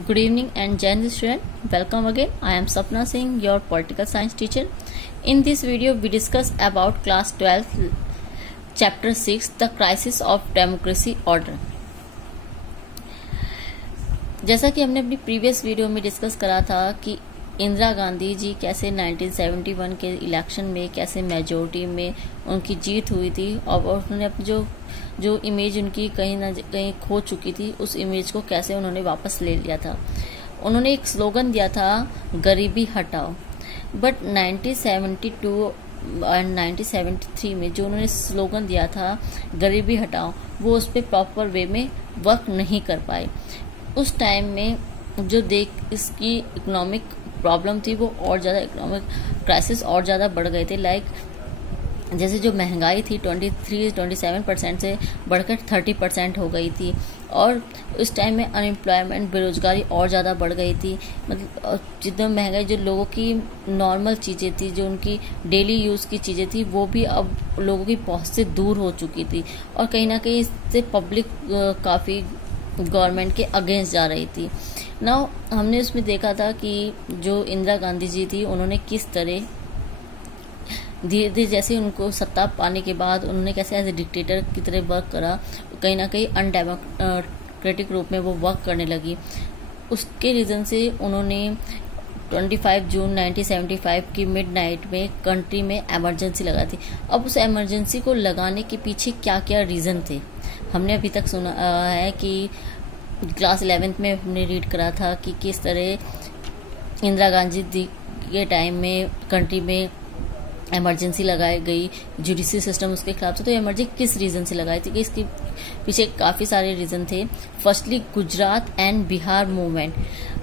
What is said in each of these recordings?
Good evening and Jain student. Welcome again. I am Sapna Singh, your political science teacher. In this video, we discuss about class 12, chapter 6, the crisis of democracy order. जैसा कि हमने अपनी previous video में discuss करा था कि इंदिरा गांधी जी कैसे 1971 के इलेक्शन में कैसे मेजोरिटी में उनकी जीत हुई थी और उन्होंने अपनी जो इमेज उनकी कहीं ना कहीं खो चुकी थी, उस इमेज को कैसे उन्होंने वापस ले लिया था। उन्होंने एक स्लोगन दिया था, गरीबी हटाओ। बट 1972 एंड 1973 में जो उन्होंने स्लोगन दिया था गरीबी हटाओ, वो उस पर प्रॉपर वे में वर्क नहीं कर पाए। उस टाइम में जो इसकी इकोनॉमिक प्रॉब्लम थी वो और ज़्यादा, इकोनॉमिक क्राइसिस और ज़्यादा बढ़ गए थे। जैसे जो महंगाई थी 27% से बढ़कर 30% हो गई थी और उस टाइम में अनएम्प्लॉयमेंट, बेरोजगारी और ज़्यादा बढ़ गई थी। मतलब जितना महंगाई, जो लोगों की नॉर्मल चीज़ें थी, जो उनकी डेली यूज़ की चीज़ें थी, वो भी अब लोगों की पहुंच से दूर हो चुकी थी और कहीं ना कहीं इससे पब्लिक काफ़ी गवर्नमेंट के अगेंस्ट जा रही थी। नाउ हमने उसमें देखा था कि जो इंदिरा गांधी जी थी, उन्होंने किस तरह धीरे धीरे जैसे उनको सत्ता पाने के बाद उन्होंने कैसे एज ए डिक्टेटर की तरह वर्क करा, कहीं ना कहीं अनडेमोक्रेटिक रूप में वो वर्क करने लगी। उसके रीज़न से उन्होंने 25 जून 1975 की मिडनाइट में कंट्री में इमरजेंसी लगा थी। अब उस इमरजेंसी को लगाने के पीछे क्या क्या रीज़न थे, हमने अभी तक सुना है कि क्लास 11th में हमने रीड करा था कि किस तरह इंदिरा गांधी जी के टाइम में कंट्री में इमरजेंसी लगाई गई, जुडिशरी सिस्टम उसके खिलाफ था। तो इमरजेंसी किस रीज़न से लगाई थी कि इसके पीछे काफ़ी सारे रीज़न थे। Firstly Gujarat and Bihar movement.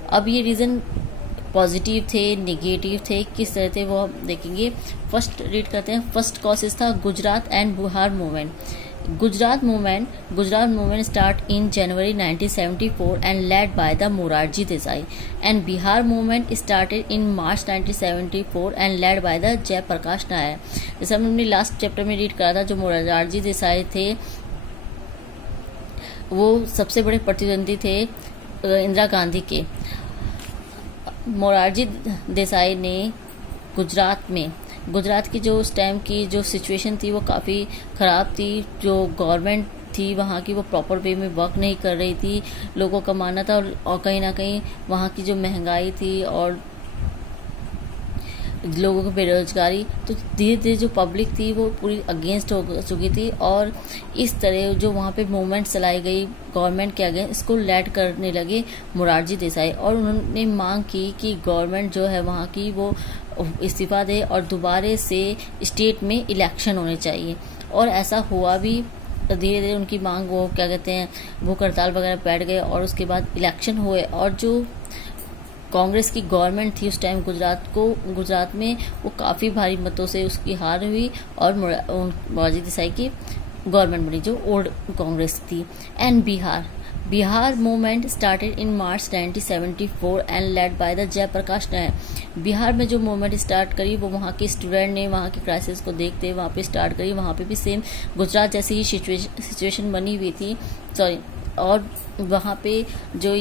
अब ये रीज़न पॉजिटिव थे, नेगेटिव थे, किस तरह थे वो हम देखेंगे। फर्स्ट रीड करते हैं। फर्स्ट कॉसेस था Gujarat and Bihar movement. Gujarat movement start in January 1974 and led by the Morarji Desai, and Bihar movement started in March 1974 and led by the जय प्रकाश नायर। जैसे हमने लास्ट चैप्टर में रीड करा था, जो मोरारजी देसाई थे वो सबसे बड़े प्रतिद्वंदी थे इंदिरा गांधी के। मोरारजी देसाई ने गुजरात की जो उस टाइम की जो सिचुएशन थी वो काफ़ी ख़राब थी। जो गवर्नमेंट थी वहाँ की वो प्रॉपर वे में वर्क नहीं कर रही थी, लोगों का मानना था। और कहीं ना कहीं वहाँ की जो महंगाई थी और लोगों की बेरोजगारी, तो धीरे धीरे जो पब्लिक थी वो पूरी अगेंस्ट हो चुकी थी। और इस तरह जो वहाँ पे मूवमेंट चलाई गई गवर्नमेंट के अगेंस्ट, इसको लीड करने लगे मोरारजी देसाई। और उन्होंने मांग की कि गवर्नमेंट जो है वहाँ की वो इस्तीफा दे और दोबारा से स्टेट में इलेक्शन होने चाहिए। और ऐसा हुआ भी। धीरे धीरे उनकी मांग, वो क्या कहते हैं, भूख हड़ताल वगैरह बैठ गए और उसके बाद इलेक्शन हुए। और जो कांग्रेस की गवर्नमेंट थी उस टाइम गुजरात में, वो काफ़ी भारी मतों से उसकी हार हुई और मोरारजी देसाई की गवर्नमेंट बनी, जो ओल्ड कांग्रेस थी। And Bihar movement started in March 1974 and led by the जय प्रकाश नायर। बिहार में जो मूवमेंट स्टार्ट करी वो वहाँ के स्टूडेंट ने वहाँ के क्राइसिस को देखते वहाँ पे स्टार्ट करी। वहाँ पे भी सेम गुजरात जैसी ही सिचुएशन बनी हुई थी। और वहाँ पे जो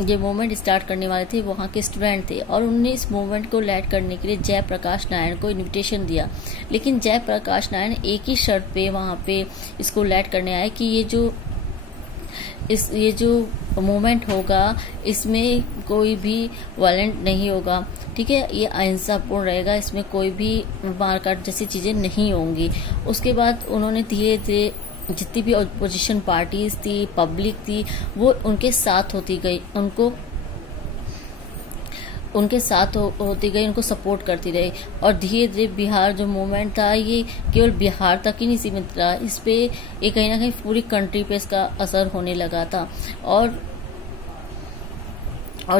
ये मूवमेंट स्टार्ट करने वाले थे वहाँ के स्टूडेंट थे और उन्होंने इस मूवमेंट को लीड करने के लिए जय प्रकाश नारायण को इनविटेशन दिया। लेकिन जय प्रकाश नारायण एक ही शर्त पे वहाँ पे इसको लीड करने आए कि ये जो मूवमेंट होगा इसमें कोई भी वायलेंट नहीं होगा, ठीक है, ये अहिंसापूर्ण रहेगा, इसमें कोई भी मारकाट जैसी चीज़ें नहीं होंगी। उसके बाद उन्होंने धीरे धीरे जितनी भी अपोजिशन पार्टीज थी, पब्लिक थी, वो उनके साथ होती गई, उनको सपोर्ट करती रही। और धीरे धीरे बिहार जो मूवमेंट था ये केवल बिहार तक ही नहीं सीमित रहा, इस पे ये कहीं ना कहीं पूरी कंट्री पे इसका असर होने लगा था। और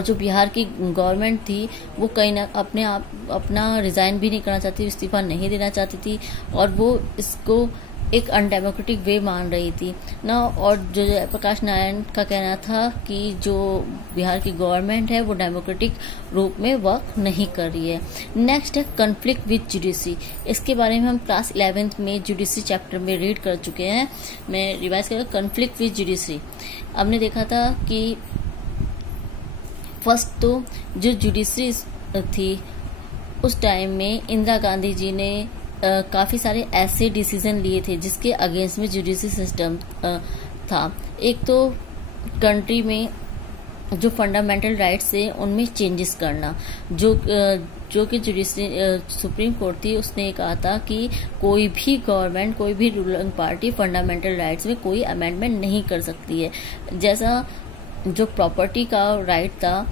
जो बिहार की गवर्नमेंट थी वो कहीं ना अपना रिजाइन भी नहीं करना चाहती, इस्तीफा नहीं देना चाहती थी और वो इसको एक अनडेमोक्रेटिक वे मान रही थी ना। और जो जयप्रकाश नारायण का कहना था कि जो बिहार की गवर्नमेंट है वो डेमोक्रेटिक रूप में वर्क नहीं कर रही है। नेक्स्ट है कन्फ्लिक्ट विद जुडिशरी। इसके बारे में हम क्लास 11th में जुडिशरी चैप्टर में रीड कर चुके हैं। मैं रिवाइज करूँ, कन्फ्लिक्ट विद जुडिशरी। हमने देखा था कि फर्स्ट तो जो जुडिशरी थी उस टाइम में इंदिरा गांधी जी ने काफ़ी सारे ऐसे डिसीजन लिए थे जिसके अगेंस्ट में जुडिशरी सिस्टम था। एक तो कंट्री में जो फंडामेंटल राइट्स थे उनमें चेंजेस करना, जो कि जुडिशरी सुप्रीम कोर्ट थी उसने कहा था कि कोई भी गवर्नमेंट, कोई भी रूलिंग पार्टी फंडामेंटल राइट्स में कोई अमेंडमेंट नहीं कर सकती है। जैसा जो प्रॉपर्टी का राइट था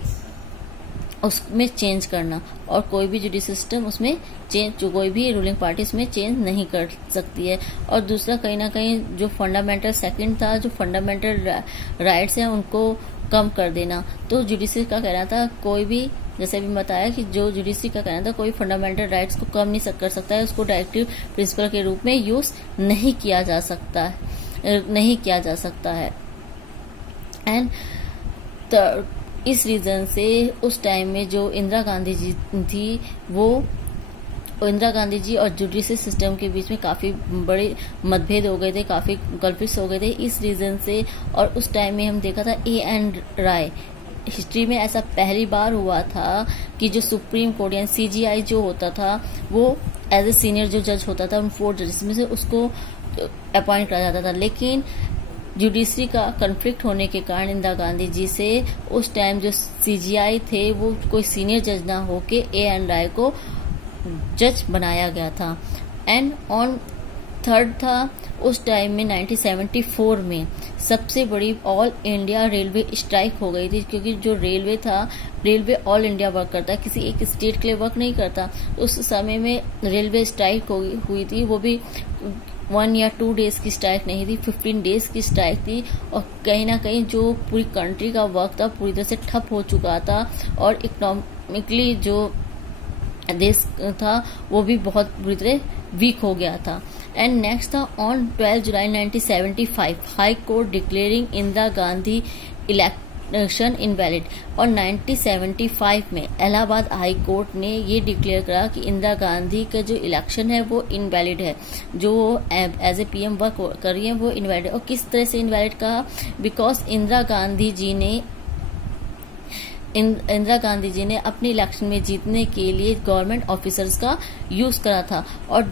उसमें चेंज करना, और कोई भी जुडिशरी सिस्टम उसमें चेंज, कोई भी रूलिंग पार्टी उसमें चेंज नहीं कर सकती है। और दूसरा कहीं ना कहीं जो फंडामेंटल सेकंड था, जो फंडामेंटल राइट्स हैं उनको कम कर देना। तो जुडिशरी का कहना था कोई भी, जैसे भी बताया कि जो जुडिशरी का कहना था कोई फंडामेंटल राइट्स को कम नहीं कर सकता है, उसको डायरेक्टिव प्रिंसिपल के रूप में यूज नहीं किया जा सकता है। एंड इस रीजन से उस टाइम में जो इंदिरा गांधी जी थी, वो इंदिरा गांधी जी और जुडिशरी सिस्टम के बीच में काफी बड़े मतभेद हो गए थे, काफी कॉन्फ्लिक्ट्स हो गए थे इस रीजन से। और उस टाइम में हम देखा था A.N. राय, हिस्ट्री में ऐसा पहली बार हुआ था कि जो सुप्रीम कोर्ट यानी CJI जो होता था वो एज ए सीनियर जो जज होता था उन 4 जजेस में से उसको अपॉइंट करा जाता था। लेकिन जुडिशरी का कन्फ्लिक्ट होने के कारण इंदिरा गांधी जी से उस टाइम जो CJI थे वो कोई सीनियर जज ना होके A.N. राय को जज बनाया गया था। एंड ऑन थर्ड था उस टाइम में 1974 में सबसे बड़ी ऑल इंडिया रेलवे स्ट्राइक हो गई थी, क्योंकि जो रेलवे था, रेलवे ऑल इंडिया वर्क करता है, किसी एक स्टेट के लिए वर्क नहीं करता। उस समय में रेलवे स्ट्राइक हुई थी, वो भी 1 या 2 डेज की स्ट्राइक नहीं थी, 15 डेज की स्ट्राइक थी। और कहीं ना कहीं जो पूरी कंट्री का वर्क था पूरी तरह से ठप हो चुका था, और इकोनॉमिकली जो देश था वो भी बहुत बुरी तरह वीक हो गया था। एंड नेक्स्ट था on 12 July 1975 high court declaring Indira Gandhi election invalid. और 1975 में इलाहाबाद हाई कोर्ट ने ये डिक्लेयर करा कि इंदिरा गांधी का जो इलेक्शन है वो इनवैलिड है, जो एज ए PM वर्क कर रही है वो इनवैलिड है। और किस तरह से इनवैलिड कहा? बिकॉज इंदिरा गांधी जी ने अपने इलेक्शन में जीतने के लिए गवर्नमेंट ऑफिसर्स का यूज करा था, और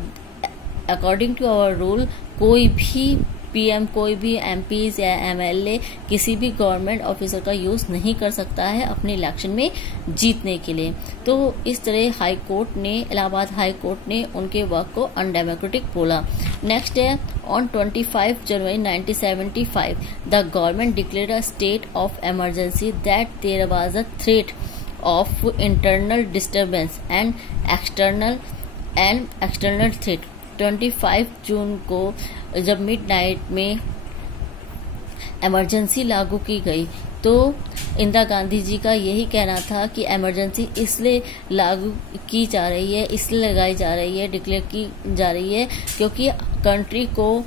अकॉर्डिंग टू आवर रूल कोई भी PM, कोई भी MPs या MLA किसी भी गवर्नमेंट ऑफिसर का यूज नहीं कर सकता है अपने इलेक्शन में जीतने के लिए। तो इस तरह हाई कोर्ट ने, इलाहाबाद हाई कोर्ट ने उनके वर्क को अनडेमोक्रेटिक बोला। नेक्स्ट है on 25 January 1975 the government declared a state of emergency that there was a threat of internal disturbance and external threat. 25 जून को जब मिडनाइट में इमरजेंसी लागू की गई तो इंदिरा गांधी जी का यही कहना था कि इमरजेंसी इसलिए लागू की जा रही है, इसलिए लगाई जा रही है, डिक्लेयर की जा रही है क्योंकि कंट्री को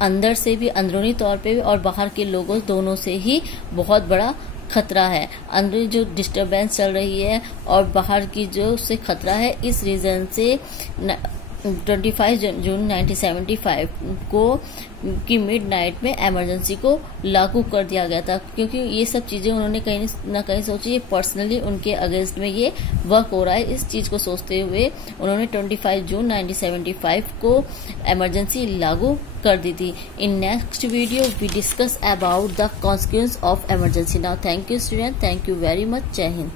अंदर से भी, अंदरूनी तौर पे भी और बाहर के लोगों दोनों से ही बहुत बड़ा खतरा है। अंदर जो डिस्टरबेंस चल रही है और बाहर की जो उससे खतरा है, इस रीजन से 25 जून 1975 को की मिडनाइट में इमरजेंसी को लागू कर दिया गया था। क्योंकि ये सब चीजें उन्होंने कहीं ना कहीं सोची, ये पर्सनली उनके अगेंस्ट में ये वर्क हो रहा है, इस चीज को सोचते हुए उन्होंने 25 जून 1975 को इमरजेंसी लागू कर दी थी। In next video we discuss about the consequence of emergency. Now thank you student, thank you very much, जय हिंद।